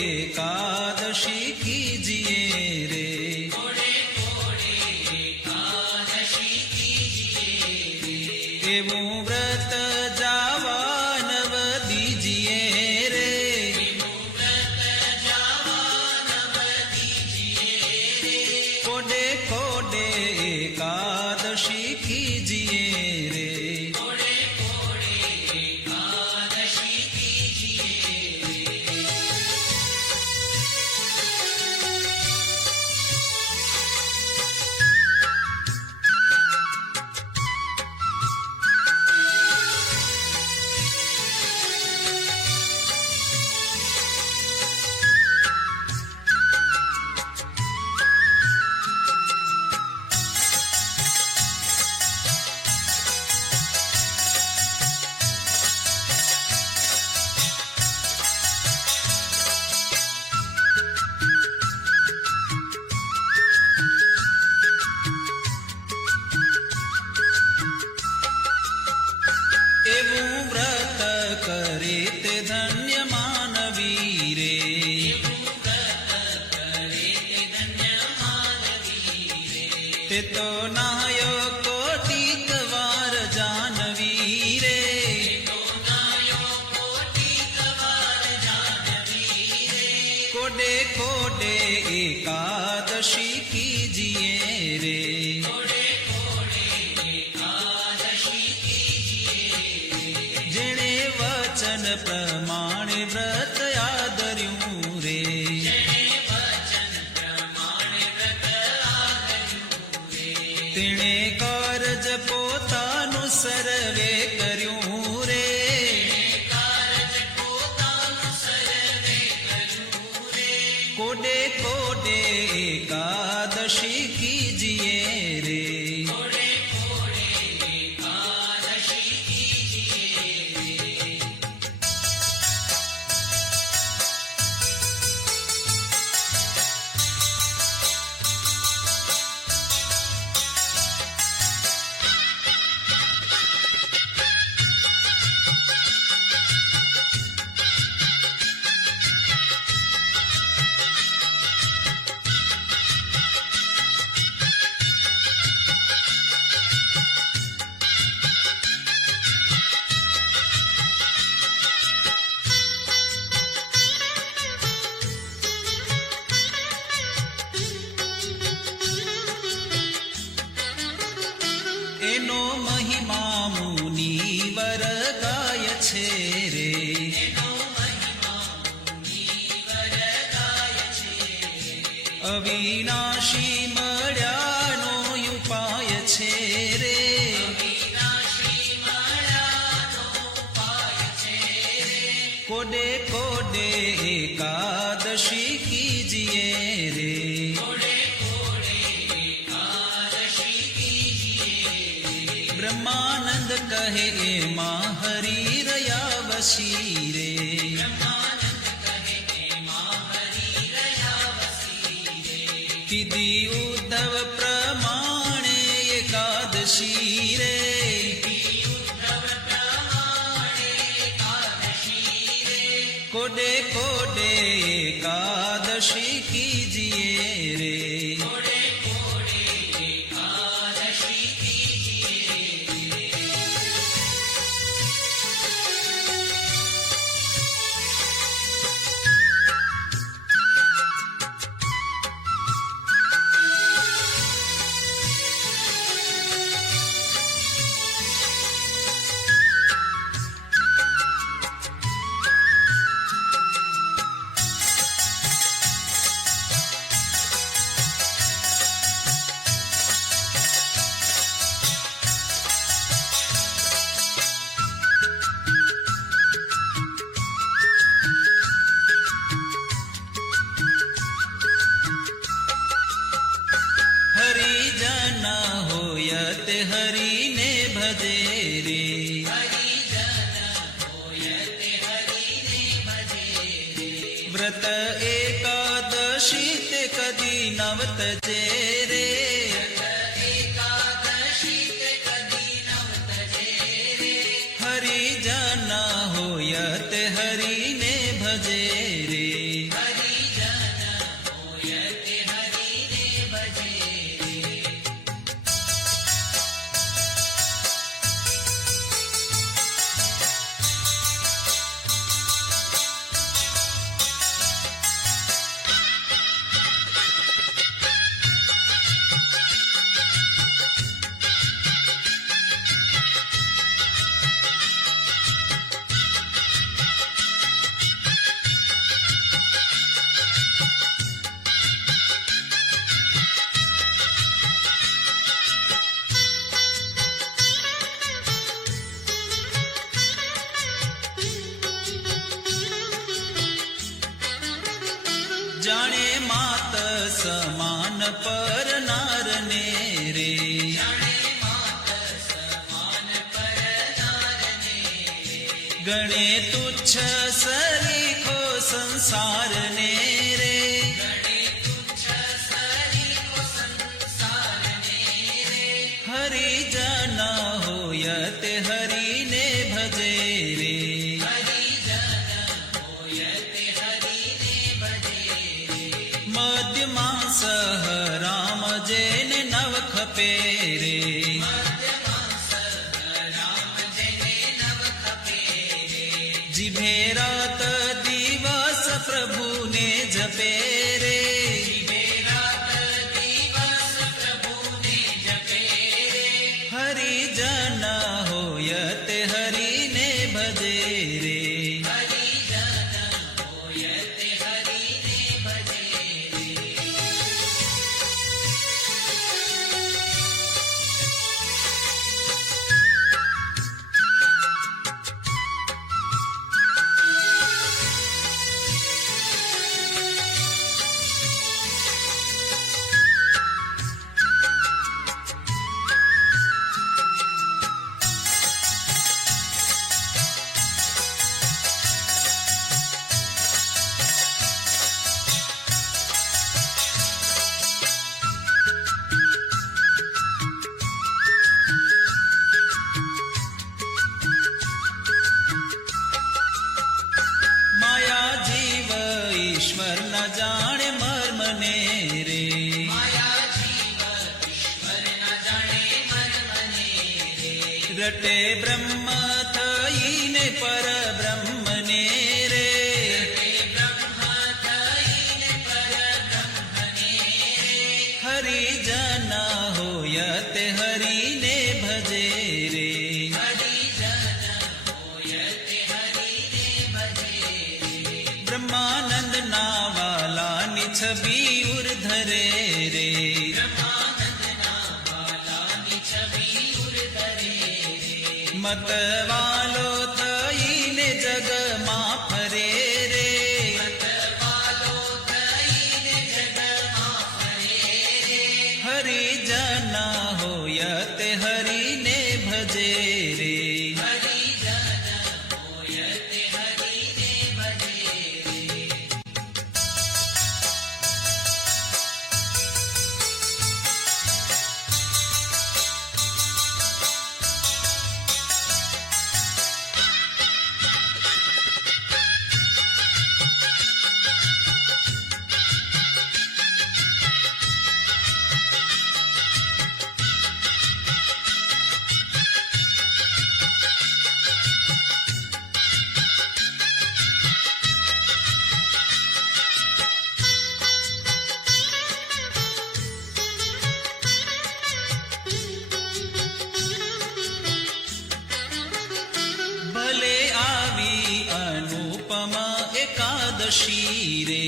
एकादशी कीजिए रे, कोडे कोडे एकादशी कीजिए रे, एवं व्रत जावा नव दीजिए रे, एवं व्रत जावा नव दीजिए रे, कोडे कोडे एकादशी कीजिए रे, कोडे कोडे एकादशी कीजिए रे। एवं व्रत करे ते धन्य मानवी रे, एवं व्रत करे ते धन्य मानवी रे, ते तो नायो कोटिक वार जानवी रे, तो नायो कोटिक वार जानवी रे, कोडे कोडे एकादशी कीजिए रे, कोडे कोडे एकादशी कीजिए रे, जेणे वचन प्रमाणे व्रत आदर्યું रे, जेणे वचन प्रमाणे व्रत आदर्યું रे, तेणे કારજ પોતાનું સર્વે કર્યું રે, કારજ પોતાનું સર્વે કર્યું રે, કોડે કોડે એકાદશી કીજીએ રે, કોડે કોડે એકાદશી કીજીએ રે. એનો મહિમા મુનિવર ગાય છે રે, એનો મહિમા મુનિવર ગાય છે રે, અવિનાશી મળ્યાનો ઉપાય છે રે, વિનાશી મળ્યાનો ઉપાય છે રે, કોડે કોડે એકાદશી કીજીએ રે, કોડે કોડે એકાદશી કીજીએ રે. બ્રહ્માનંદ કહે એમાં હરી રહ્યા વસી રે, બ્રહ્માનંદ કહે એમાં હરિ રહ્યા વસી રે, કીધી ઉદ્ધવ પ્રમાણે એકાદશી રે, ઉદ્ધવ પ્રમાણે એકાદશી રે, કોડે કોડે એકાદશી કીજીએ રે, કોડે કોડે એકાદશી કીજીએ રે. હરિને ભજે રે. વ્રત એકાદશી તે કદી નવતજે રે. હરિજન હોય તે હરિને ભજે રે. જાણે માત સમાન પરનારને રે. ગણે તુચ્છ સરીખો સંસારને રે. હરિજન હોય તે હરિને ભજે રે. મધ્યમાં સહ રામ જેને નવ ખપે રે. જીભે રાત દિવસ પ્રભુને જપે રે. હરિજન હોય તે હરિને ભજે રે. માયા જીવ ઈશ્વર ન જાણે મર્મને રે. રટે બ્રહ્મ થઈને પરબ્રહ્મને રે. હરિજન હોય તે હરિને ભજે રે. બ્રહ્માનંદ ના વાલાની છબી ઉર્ધરે રે. મતવાલો થઈને જગમાં ફરે રે. હરિજન હોય તે હરિને ભજે રે. ભલે આવી અનુપમ એકાદશી રે.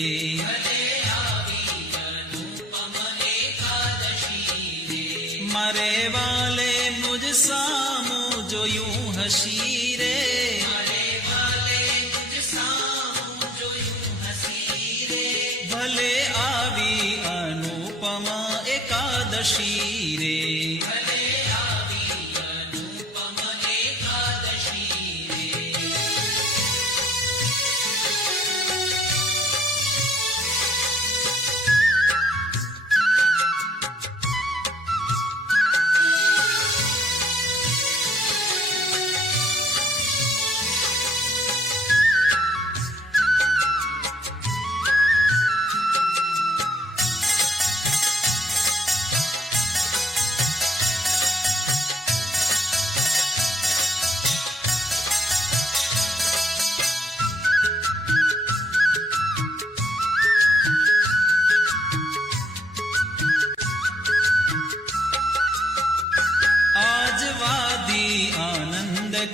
મારે વાલે મુજ સામું જોયું હસી રે. ભલે આવી અનુપમ એકાદશી રે.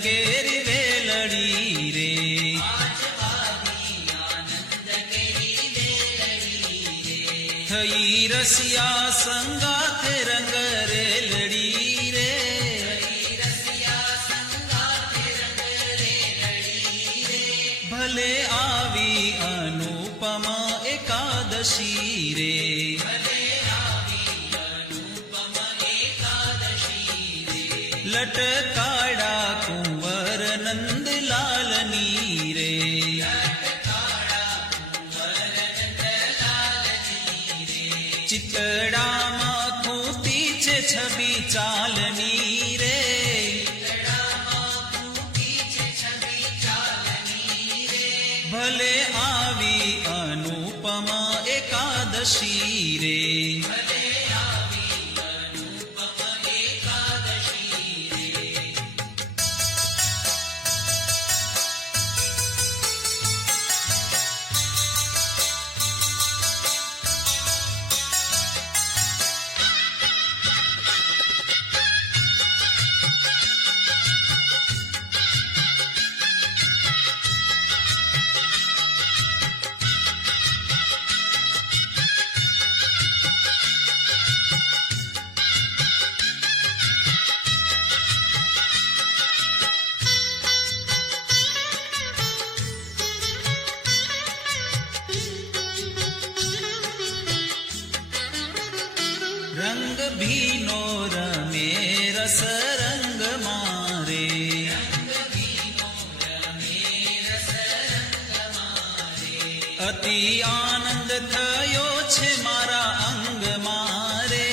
કેરી વેલડી રે. થઈ રસિયા સંગાથે રંગ રેલડી રે. ભલે આવી અનુપમા એકાદશી રે. લટકાડા કુંવર નંદલાલની રે. ચિતડામાં ખૂતી છે છબી ચાલની રે. ભલે આવી અનુપમા એકાદશી રે. રંગ ભીનો રમે રસ રંગ મારે. અતિ આનંદ થયો છે મારા અંગ મારે.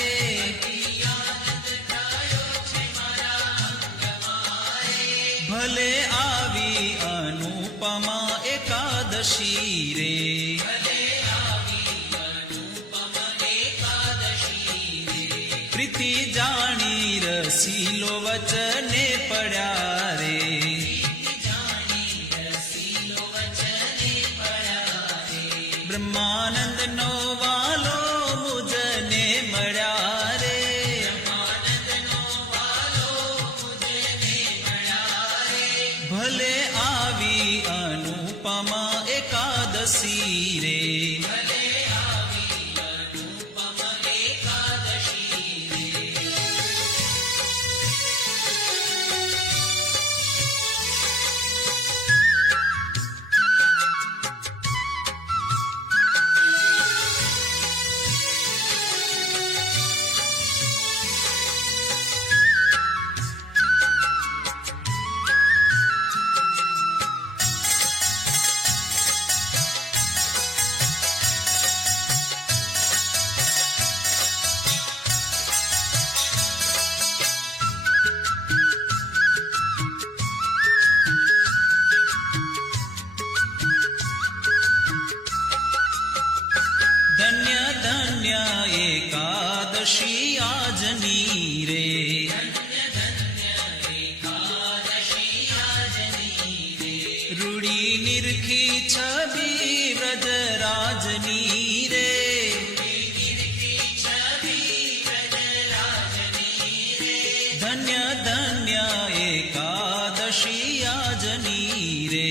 ભલે આવી અનુપમા એકાદશી રે. પ્રીતિ જાણી રસીલો વચને પડ્યા રે. બ્રહ્માનંદ નો વાલો મુજને મળ્યા રે. ભલે આવી અનુપમા એકાદશી રે. ધન્ય ધન્ય એકાદશી આજની રે. રૂડી નિરખી છબી વ્રજરાજની રે. ધન્ય ધન્ય એકાદશી આજની રે.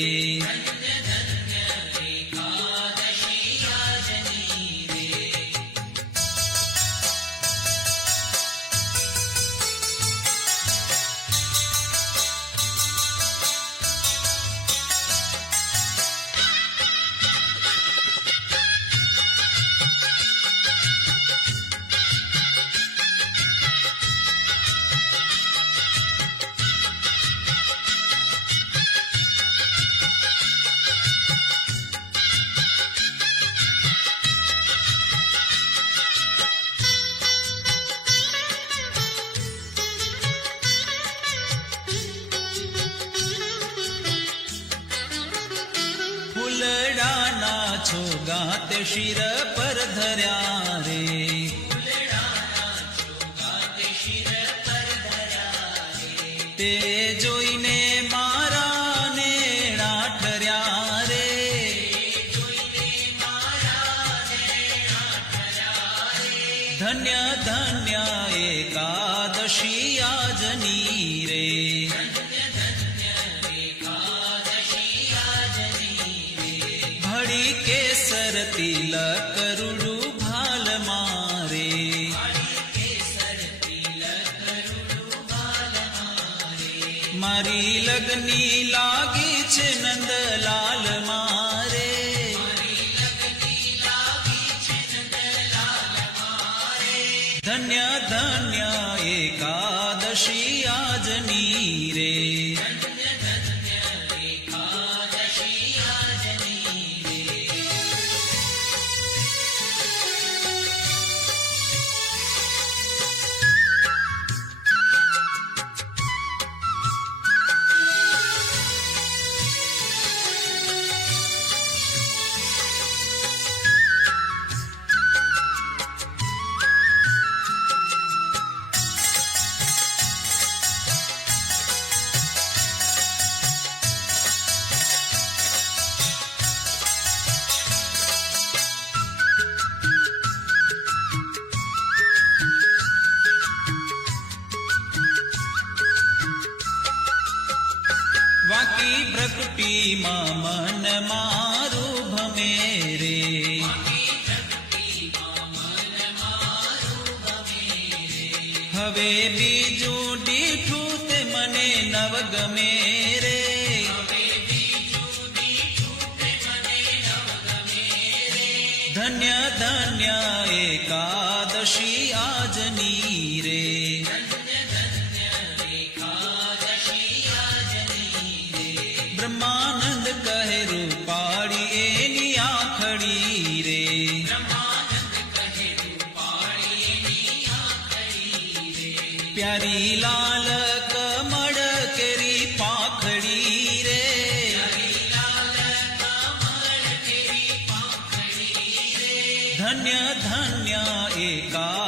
ફૂલડાના છોગાત શિર પર ધર્યા રે. તે જોઈને મારા નેણા ઠર્યા રે. ધન્ય ધન્ય એકાદશી આજની રે. મારી લગની લાગી છે નંદલાલ મારે, ધન્ય ધન્ય એકાદશી આજની રે. વાકી પ્રકૃતિમાં મન મારું ભમે રે, હવે બીજું દીઠું તે મને નવ ગમે રે. ધન્ય ધન્ય એકાદશી આજની રે. બ્રહ્માનંદ કહે રૂપાળી એની આખડી રે, પ્યારી લાલ કમળ કેરી પાખડી રે. ધન્ય ધન્ય એકા